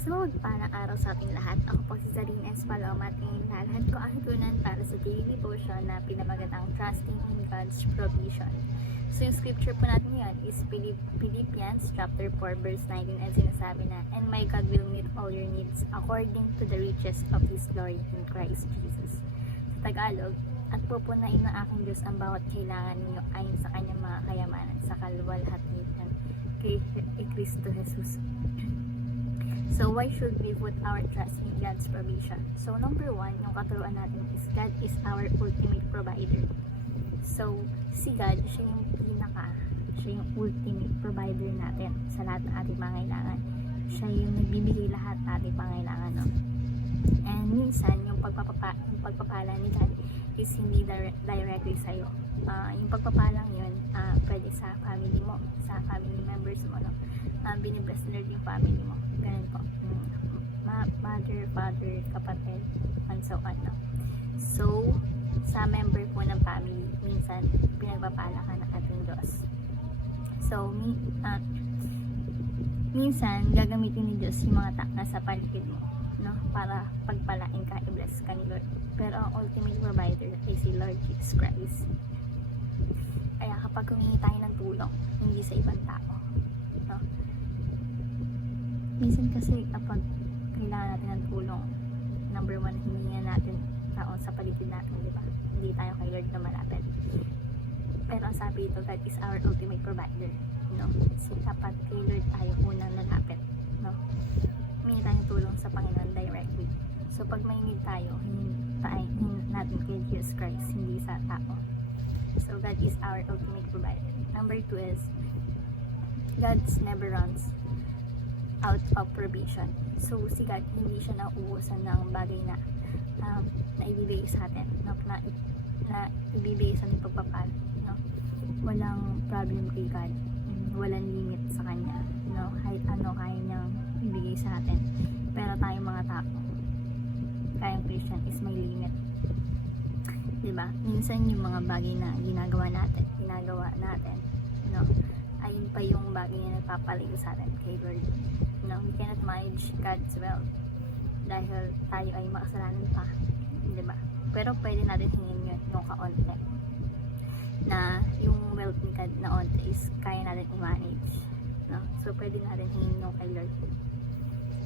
So, magpalang araw sa ating lahat. Ako po si Zarina Espaloma at ngayon lalahad ko ang tunan para sa daily devotion na pinamagatang Trusting in God's Provision. So, yung scripture po natin ngayon is Philippians chapter 4 verse 19 and sinasabi na, "And my God will meet all your needs according to the riches of His glory in Christ Jesus." Sa Tagalog, "At pupunain ng aking Diyos ang bawat kailangan ninyo ayon sa kanyang mga kayamanan sa kaluwalhatian kay Kristo Jesus." So, why should we put our trust in God's provision? So, number one, yung katuruan natin is God is our ultimate provider. So, si God, siya yung ultimate provider natin sa lahat ng ating pangailangan. Siya yung nagbibigay lahat ng ating pangailangan, no? And minsan, yung pagpapala ni God is hindi directly sa'yo. Yung pagpapalang yun, pwede sa family mo, sa family members mo, no? Binibless nila yung family mo. Ganun po. Mother, father, kapatid, and so on, no? So, sa member po ng family, minsan, pinagpapala ka ng ating Diyos. So, minsan, gagamitin ni Diyos yung mga nasa paligid mo, no? Para pagpalain ka, i-bless ka ni Lord. Pero ang ultimate provider ay si Lord Jesus Christ. Kaya kapag humingi tayo ng tulong, hindi sa ibang tao, no? Minsan kasi kapag kailangan natin ng tulong, number one, hiningi natin taon sa paligid natin, di ba? Hindi tayo kay Lord na malapit. Pero ang sabi ito, God is our ultimate provider, no? Kasi dapat kay Lord tayo unang lalapit, no? Humingi tayong tulong sa Panginoon directly. So pag may need tayo, hiningi natin kay Jesus Christ, hindi sa tao. So God is our ultimate provider. Number two is, God never runs out of provision. So si God, hindi siya nauubusan ng bagay na ibibigay sa atin, no? na ibibigay sa ating pagpapal, no? Walang problem kay God, walang limit sa kanya, no? Kahit ano kaya niyang ibigay sa atin. Pero tayong mga tao, tayong Christian is may limit, diba? Minsan yung mga bagay na ginagawa natin, no? Ayun pa yung bagay na nagpapalayo sa atin kay Lord, no? We cannot manage God's will dahil tayo ay makasalanan pa, diba? Pero pwede natin hingin yung kaonte na yung wealth ni God na onte is kaya natin i-manage, no? So pwede natin hingin yung kay Lord.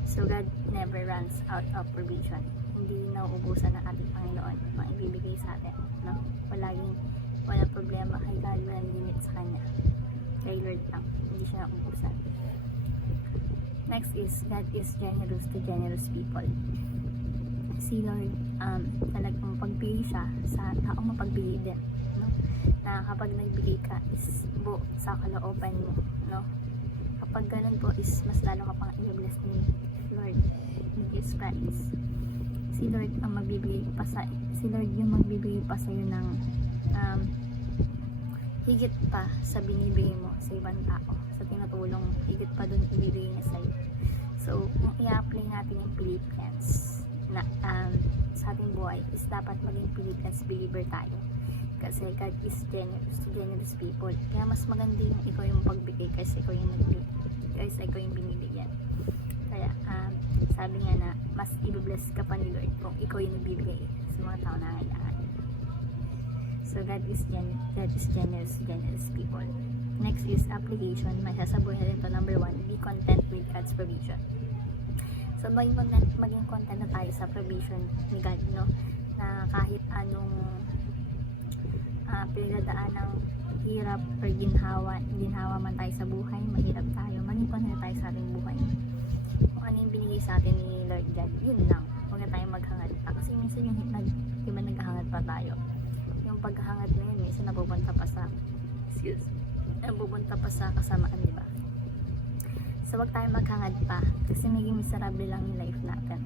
So God never runs out of provision. Hindi nauubusan ng ating Panginoon ang ibibigay sa atin, no? Walang problema kay God, walang limit sa kanya. Kay Lord lang, hindi siya nauubusan. Next is, God is generous to generous people. Si Lord, talagang pagbigay siya sa taong mapagbigay din, no? Na kapag nagbigay ka is buo sa kalooban mo, no? Kapag ganun po is mas lalo ka pang i-bless ni Lord, ni Jesus Christ. Si Lord ang magbibigay pa sa iyo ng higit pa sa binibigay mo sa ibang tao, sa tinutulong, higit pa dun ibibigay niya sa iyo. So, kung i-apply natin yung Philippians na sa ating buhay is dapat maging Philippians believer tayo. Kasi God is generous to generous people. Kaya mas maganda yung ikaw yung pagbigay kasi ikaw yung nagbigay, kasi ikaw yung binibigyan. Kaya sabi nga na mas i-bless ka pa ni Lord kung ikaw yung nagbibigay sa mga tao na kailangan. So God is generous people. Next is application. May sasabuhin na rin to. Number one, be content with God's provision. So maging content na tayo sa provision ni God, no? Na kahit anong pinagdadaan ng hirap or ginhawa man tayo sa buhay, mahirap tayo, maging content tayo sa ating buhay. Kung ano yung binigay sa atin ni Lord God, yun lang. Huwag na tayong maghangad pa. Kasi minsan yung naghahangad pa tayo. Yung paghahangad na yun, minsan napupunta pa sa kasamaan, di ba? So, wag tayong maghangad pa. Kasi maging miserable lang yung life natin,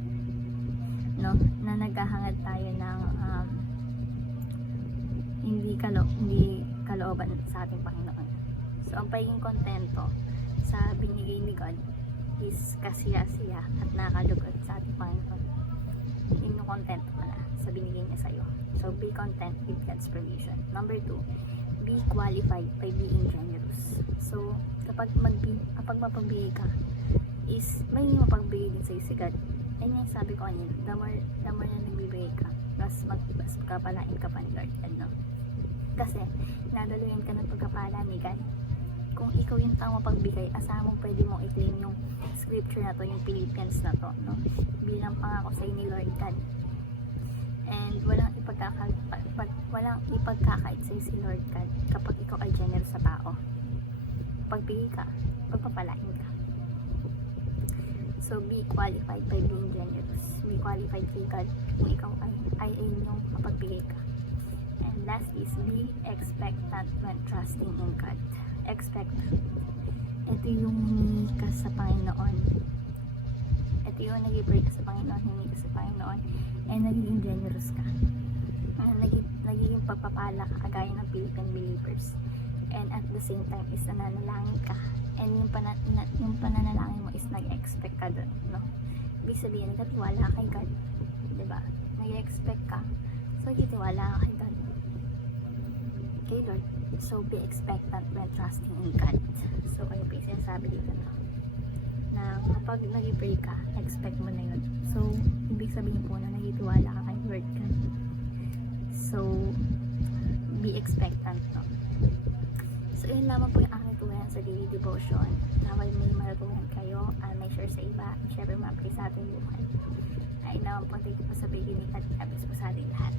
no? Na naghahangad tayo ng hindi kalooban sa ating Panginoon. So, ang pagiging kontento sa binigay ni God is kasiya-siya at nakalugot sa ating Panginoon. Yung content mo na sa binigay niya sa'yo. So, be content with God's provision. Number two, be qualified by being generous. So, kapag mapagbigay ka, is may mapagbigay din sa'yo si God. And yung sabi ko kanina, the more na nagbibigay ka, mas pagkapalain ka pa ni Lord, no? Kasi nadaluyan ka ng pagkapala ni God. Kung ikaw yung tao mapagbigay, asahan mo pwede mong i-claim yung scripture na to, yung Philippians na to, no? Bilang pangako sa'yo ni Lord God. And walang ipagkakait sa'yo si Lord God kapag ikaw ay generous sa tao. Pagbigay ka, pagpapalain ka. So be qualified by being generous. Be qualified kay God kung ikaw ay yung mapagbigay ka. And last is be expectant when trusting in God. Expect. Ito yung humingi ka sa Panginoon. Ito yung nag-pray ka sa Panginoon, humingi ka sa Panginoon, and nagiging generous ka. Nagiging pagpapala ka kagaya ng Philippine believers. And at the same time is nananalangin ka. And yung pananalangin mo is nag-expect ka doon, no? Ibig sabihin, nagkatiwala kay God. Diba? Nag-expect ka. So, titiwala ka kay God. Kay Lord. So, be expectant when trusting in God. So, ayun po yung sinasabi dito, no? Na kapag nag-pray ka, expect mo na yun. So, ibig sabihin po na nagtitiwala ka kay Lord God. So, be expectant, no? So, yun lamang po yung aking tuwayan sa daily devotion. Naway may matutunan kayo, may share sa iba, syempre mapray sa ating buhay. Ay naman po, thank you po sa pakikinig at God bless po sa ating lahat.